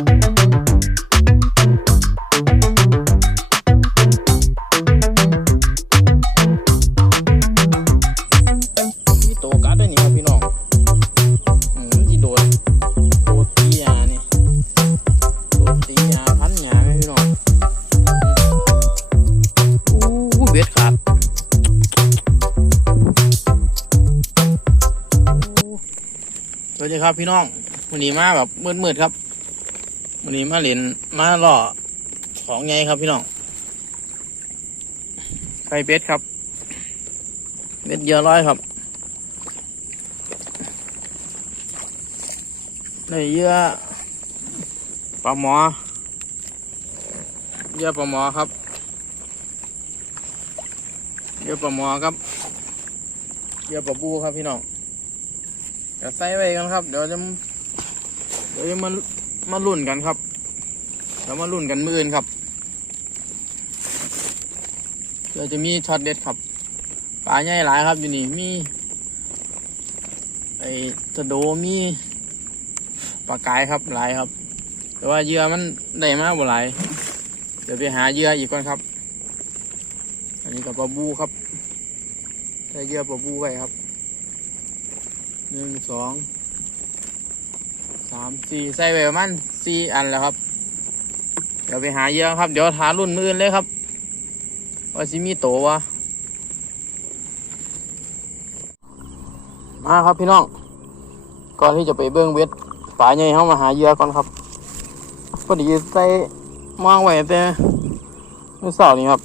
สวัสดีครับพี่น้องวันนี้มาแบบมืดๆครับ วันนี้มาเล่นมาล่อของไงครับพี่น้องไปเบ็ดครับเบ็ดเยอะร้อยครับในเยื่อปลาหมอเยื่อปลาหมอครับเยื่อปลาหมอครับเยื่อปลาบูครับพี่น้องเดี๋ยวใส่ไว้กันครับ เดี๋ยวจะเดี๋ยวจะมา มาลุ่นกันครับเดี๋ยวมาลุ่นกันมืออื่นครับเดี๋ยวจะมีช็อตเด็ดครับปลาใหญ่หลายครับอยู่นี่มีไอ้ตะโดมีปลากายครับหลายครับ แต่ว่าเหยื่อมันได้มากบ่หลายเดี๋ยวไปหาเหยื่ออีกก่อนครับ อันนี้กับปลาบูครับใส่เยื่อปลาบูไว้ครับหนึ่งสอง สามสี่ใส่ไว้ประมาณสี่อันแล้วครับ เดี๋ยวไปหาเหยื่อครับ เดี๋ยวหารุ่นมืออนเลยครับ ว่าสิมีโตวะมาครับพี่น้อง ก่อนที่จะไปเบิ้งเวทป่าใหญ่เข้ามาหาเหยื่อก่อนครับพอดีใส่มองไว้แต่เมื่อเสาร์นี้ครับ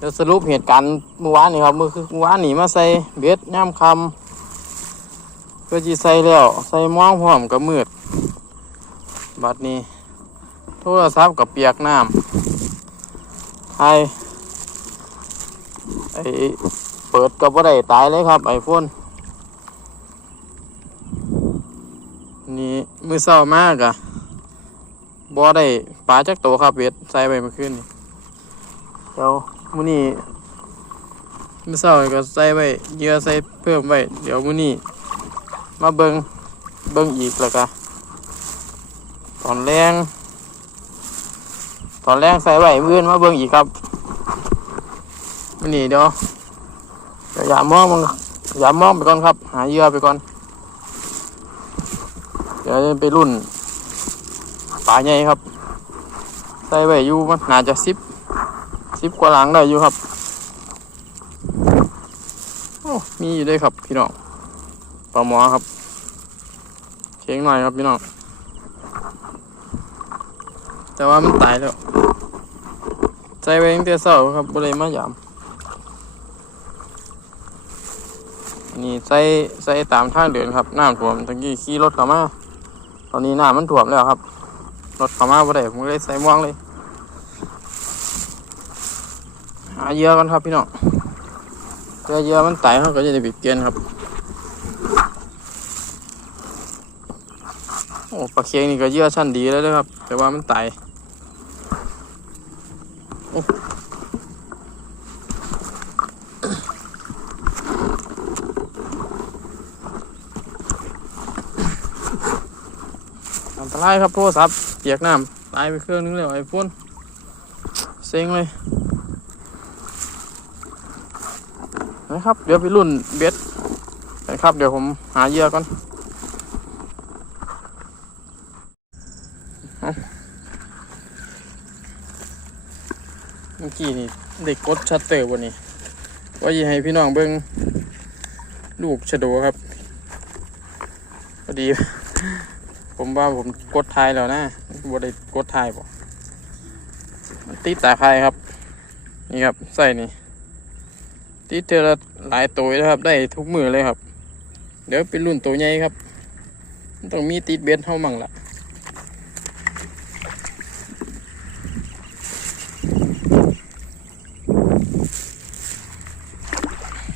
จะสรุปเหตุการณ์เมื่อวานนี้ครับเมื่อคือเมื่อวานนี้มาใส่เบ็ดย่ำคำ เพื่อจีใส่แล้วใส่มองพร้อมกับมืด บัดนี้โทรศัพท์กับเปียกน้ำไอไอเปิดกับว่าได้ตายเลยครับไอโฟนนี่มือเศร้ามากอะบ่ได้ปลาจักโตครับเวทใส่ไปเมื่อคืนนี่เดี๋ยวมื้อนี้มือเศร้าก็ใส่ไว้เยื่อใส่เพิ่มไว้เดี๋ยวมื้อนี้ มาเบิงเบิงอีกแล้วก็ตอนแรงตอนแรงใส่ไว้มื้อนมาเบิงอีกครับมื้อนี้เดี๋ยวอย่ามองมันอย่ามองไปก่อนครับ หาเยื่อไปก่อน เดี๋ยวไปรุ่นปลาใหญ่ครับ ใส่ไว้อยู่มันน่าจะสิบสิบกว่าหลังได้อยู่ครับ โอ้มีอยู่ด้วยครับพี่น้อง ลาหมอครับเข่งหน่อยครับพี่น้องแต่ว่ามันตายแล้วใสไว้ตั้งแต่เช้าครับบริมายามนี่ใส่ใส่ตามทางเดินครับน้ำท่วมตะกี้ขี่รถเข้ามาตอนนี้น้ำมันท่วมแล้วครับรถเข้ามาบ่ได้ผมเลยใส่หม่วงเลยหาเยื่อกันครับพี่น้องเจอเยื่อมันไตายเขาก็จะได้ไปเปลี่ยนครับ โอ้ปลาเค็งนี่ก็เยื่อชั้นดีแล้วนะครับ แต่ว่ามันไตอันตรายครับโทรศัพท์เปียกน้ำตายไปเครื่องนึงแล้วไอ้ฟุ้นเซ็งเลยนะครับ เดี๋ยวไปรุ่นเบ็ดกันครับ เดี๋ยวผมหาเยื่อก่อนเอาเมื่อ กี้นี่ได้กดชัตเตอร์วันนี้ว่าจะให้พี่น้องเบิ้งลูกชะโดครับพอดี ผมว่าผมกดทายแล้วนะบ่ได้กดทายบ่มันติดตาใครครับ นี่ครับใส่นี่ติดเทอหลายตัวนะครับ ได้ทุกมือเลยครับ เดี๋ยวเป็นรุ่นตัวใหญ่ครับ ต้องมีติดเบ็ดเท่ามั่งละ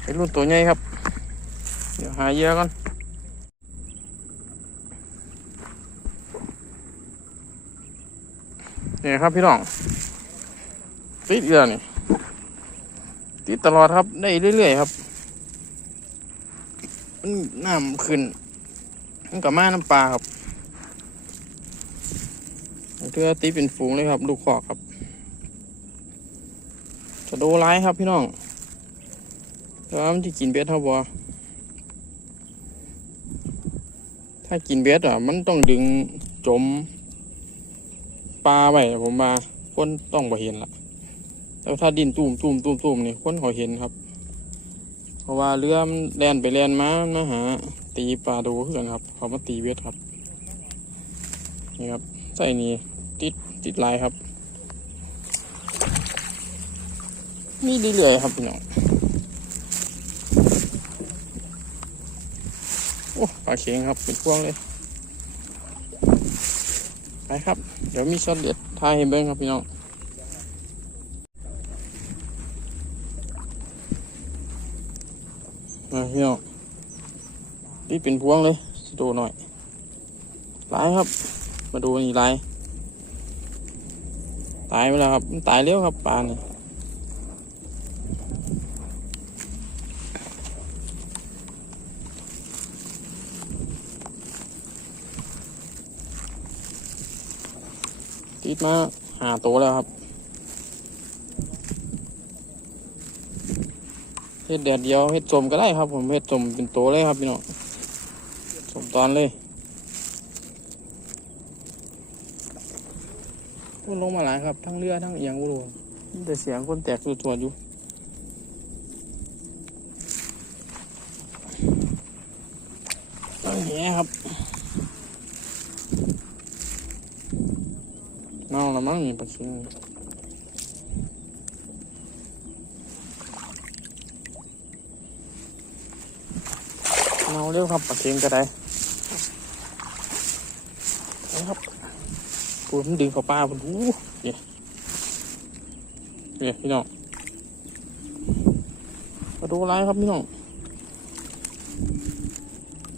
เป็น รุ่นตัวใหญ่ครับ เดี๋ยวหาเยื่อก่อนนี่ครับพี่น้อง ติดเรือนี่ติดตลอดครับ ได้เรื่อยๆครับมันน้ำขึ้นมันกับมาน้ำปลาครับเพื่อตีเป็นฝูงเลยครับ ลูกขอกครับ จะโดร้ายครับพี่น้อง แต่ว่ามันจะกินเบ็ดเท่าบ่ถ้ากินเบ็ดอะ มันต้องดึงจมปลาไว้ผมมาคนต้องบ่เห็นละแต่ถ้าดินตุ่มตุ่มตุ่มตุ่มนี่คนเขาเห็นครับ เพราะว่าเรือมแล่นไปแล่นมามาหาตีปลาดูเพื่อนครับ เขามาตีเบ็ดครับ นี่ครับ ใส่นี่ติดติดลายครับ นี่ดีเลยครับพี่น้องโอ้ปลาเค็งครับเป็นพวงเลย ไปครับ เดี๋ยวมีช็อตเด็ดทายให้เบิ้งครับพี่น้องมาพี่น้องนี่เป็นพวงเลยสดูหน่อยลายครับ มาดูนี่ลายตายไปแล้วครับตายเร็วครับปลานี่ ติดมาหาตัวแล้วครับเฮ็ดแดดเดียวเฮ็ดสมก็ได้ครับ ผมเฮ็ดสมเป็นตัวเลยครับพี่น้องสมตอนเลยพุ่นลงมาหลายครับ ทั้งเรือทั้งเอียงอุโรมีแต่เสียงคนแตกตัวตัวอยู่ตั้งแหครับ เน่าละมั้งนี่ปลาชิงเน่าเร็วครับปลาชิงก็ได้ครับปูมันดึงเข้าป้าปูดูเนี่ยเนี่ยพี่น้องมาดูร้ายครับพี่น้อง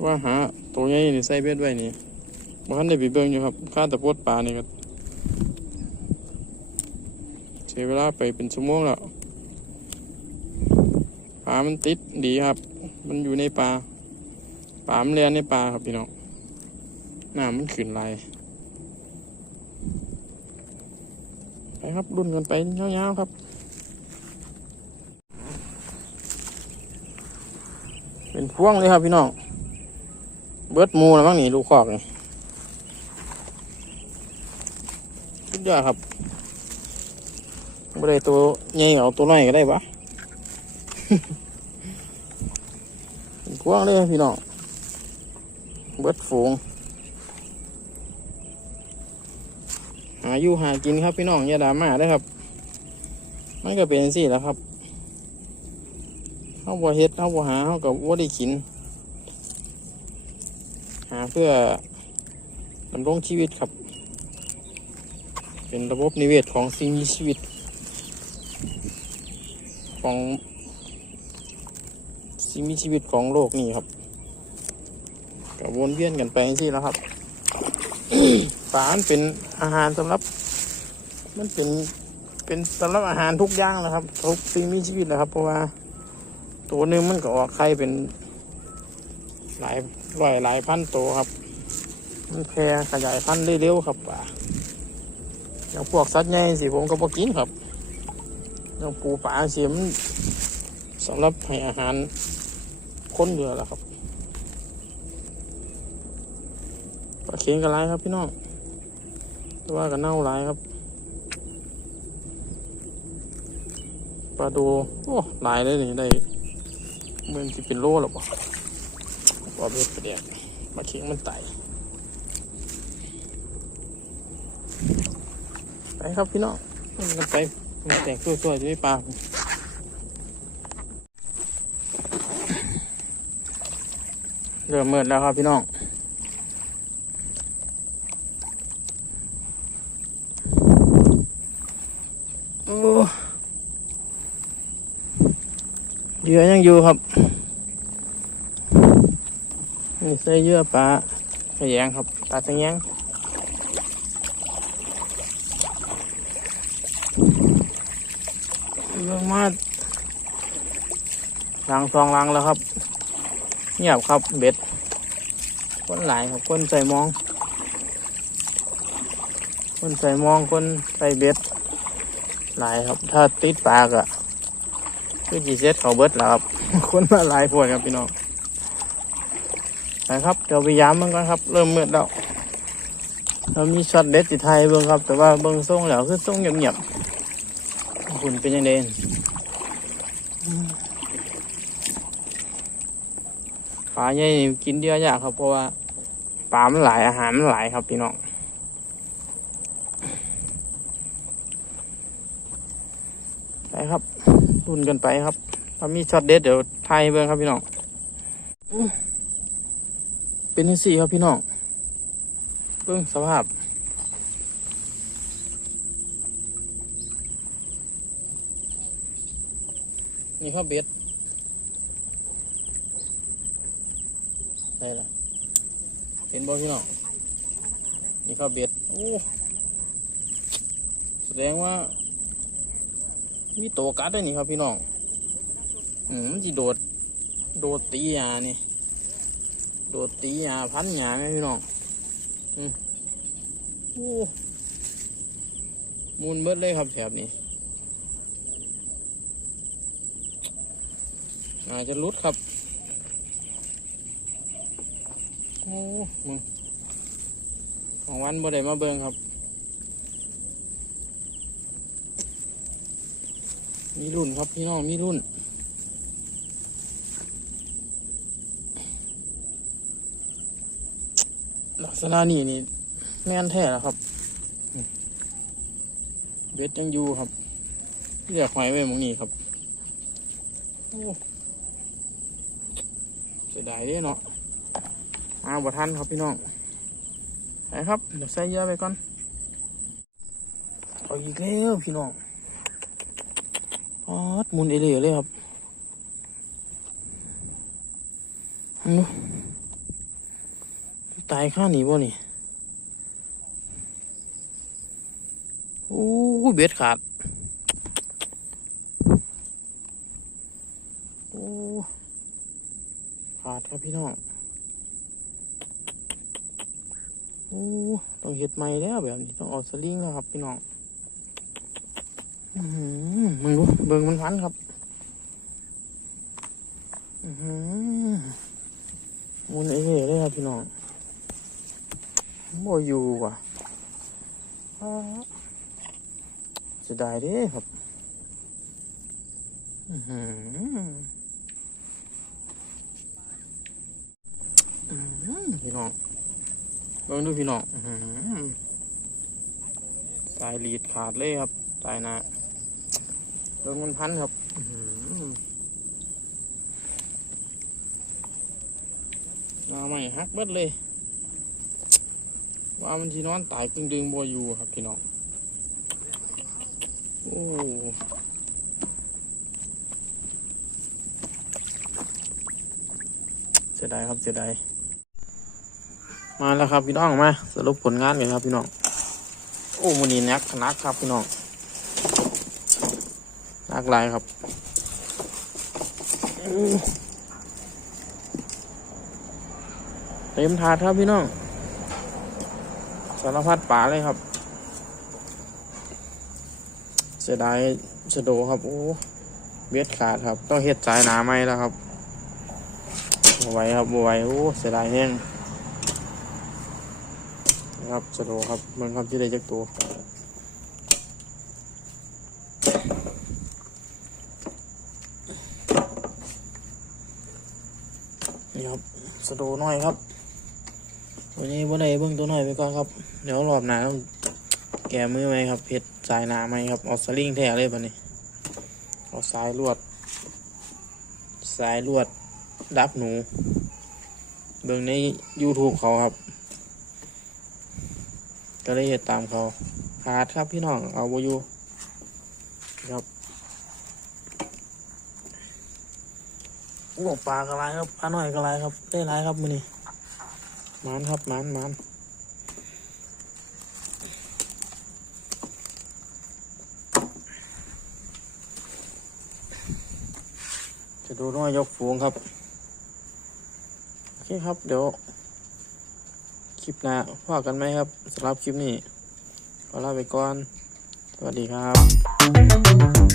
ว่าหาตัวใหญ่นี่ใส่เบ็ดไว้นี่บ่ทันได้ไปเบิ่งอยู่ครับข้าแต่ปวดปลานี่ก็ ช้เวลาไปเป็นชั่วโมงแล้วปลามันติดดีครับ มันอยู่ในปลาปลามันเลียนในปลาครับพี่น้องน้ำมันขึ้นไหลายไปครับรุ่นกันไปยาวๆครับ เป็นพ่วงเลยครับพี่น้องเบิดมูแล้วมั้งนี่ลูกคอกนี่สุดยอดครับ ไม่ได้ตัวใหญ่เอาตัวน้อยก็ได้ปะเป็นพวงเลยพี่น้องเบิดฝูงหาอยู่หากินครับพี่น้องอย่าดราม่าเด้ครับ มันก็เป็นสิแล้วครับเขาบ่เฮ็ดเขาบ่หาเขาก็บ่ได้กิน หาเพื่อดำรงชีวิตครับ เป็นระบบนิเวศของสิ่งมีชีวิต ของสิ่งมีชีวิตของโลกนี่ครับก็วนเวียนกันไปสิแล้วครับปลามันเป็นอาหารสำหรับ มันเป็นเป็นสำหรับอาหารทุกอย่างนะครับทุกสิ่งมีชีวิตนะครับ เพราะว่า ตัวหนึงมันก็ออกไข่เป็น หลายร้อยหลายพันตัวครับ มันแพร่ขยายพันธุ์ได้เร็วครับป่าอย่างพวกสัตว์ใหญ่สิผมก็บ่กินครับ ย่างปูปลาเสียมสำหรับให้อาหารค้นเดือแหละครับปลาเค็งก็ร้ายครับพี่น้องแต่ว่าก็เน่าหลายครับปลาดูโอ้หลายเลยนี่ได้เมือนที่เป็นโลหรอปะปลาเบ็ดกระเดียกปลาเค็งมันไตไปครับพี่น้องมันกันไป แต่งตัวๆจะไม่ปลาเริ่มมืดแล้วครับพี่น้องเยื่อยังอยู่ครับนี่ใส่เยื่อปลาขยงครับปลาขยง ลงมาหลังสองหลังแล้วครับ เงียบครับเบ็ดคนหลายครับคนใส่มอง คนใส่มองคนใส่เบ็ด หลายครับ ถ้าติดปากอะคือจีเซ็ตเขาเบิดแล้วครับ คนมาหลายพวดครับพี่น้องไปครับเดี๋ยวไปย้ำมันก่อนครับ เริ่มมืดแล้วเรามีช็อตเด็ดติดไทยเบิ่งครับ แต่ว่าเบิ่งทรงแล้วคือทรงเงียบๆ คุณเป็นยังไงปลาใหญ่กินเดียวยากครับเพราะว่าปลามันหลายอาหารมันหลายครับพี่น้องไปครับรุ่นกันไปครับถ้ามีช็อตเด็ดเดี๋ยวไทยเบิ่งครับพี่น้องเป็นยังสี่ครับพี่น้องเบิ่งสภาพ นี่ข้าวเบ็ดได้ละเห็นบ่พี่น้องนี่ข้าวเบ็ดโอ้แสดงว่า มีตัวกัดด้วยนี่ครับพี่น้องอืมจะโดด โดดตีหยานี่โดดตีหยาพันหยาไหมพี่น้องอืมโอ้มูลเบิดเลยครับแถบนี้ อาจจะรุดครับ โอ้มึงของวันบ่ได้มาเบิงครับ มีรุ่นครับพี่น้องมีรุ่นลักษณะนี้นี่แม่นแท้แล้วครับเบ็ดยังอยู่ครับเรียกหอยไว้มองนี้ครับ โอ้เด้เนาะมาบ่ทันครับพี่น้องไปครับเดี๋ยวใส่เยอะไปก่อนเอาอีกแล้วพี่น้องออดมุนเอเล่เลยครับนู้ตายข้าหนีบ่นี่โอ้เบ็ดขาด โอ้ขาด ครับพี่น้องโอ้ต้องเห็ดใหม่แล้วแบบนี้ต้องเอาสลิงแล้วครับพี่น้องอืมึงดูเบิ่งมันพันครับอือหือมุนเอเเลยครับพี่น้องบ่อยู่ว่ะอ้าเสียดายเด้ครับ อือหือ พี่น้องเบิ่งดูพี่น้องสายลีดขาดเลยครับสายนาเบิ่งมันพันครับอื้อหือมาใหม่ฮักเบิดเลย ว่ามันที่นอนตายกึ่งดึงบัวอยู่ครับพี่น้องโอ้เสียดายครับเสียดาย มาแล้วครับพี่น้องมาสรุปผลงานกันครับพี่น้องโอ้มันนี้นักนักครับพี่น้องหลากลายครับเต็มถาดครับพี่น้องสารพัดป่าเลยครับ เสียดายสะโดครับโอ้เบ็ดขาดครับ ต้องเฮ็ดสายหนาไหมแล้วครับบไหวครับบไหวโอ้เสียดายแห้ง นะครับสะโดครับมืองครับที่ได้จักตัวนี่ครับสตูน้อยครับวันนี้วันใดเบิ่งตัวน้อยไปก่อนครับ เดี๋ยวรอบหน้าต้องแก้มือไหมครับเพชรสายหนาไหมครับเอาสลิงแท้เลยบัดนี้เอาสายลวด สายลวดดับหนู เบิ่งใน YouTube เขาครับ ก็เลยเห็ดตามเขาขาดครับพี่น้องเอาบอยู่ครับอ้วกปลากระไรครับปลาหน่อยกระไรครับ ได้ไรครับมือนี้มันครับมันมันจะดูน้อยยกฟูงครับ โอเคครับ เดี๋ยว คลิปหน้าพากันไหมครับสำหรับคลิปนี้ขอลาไปก่อน สวัสดีครับ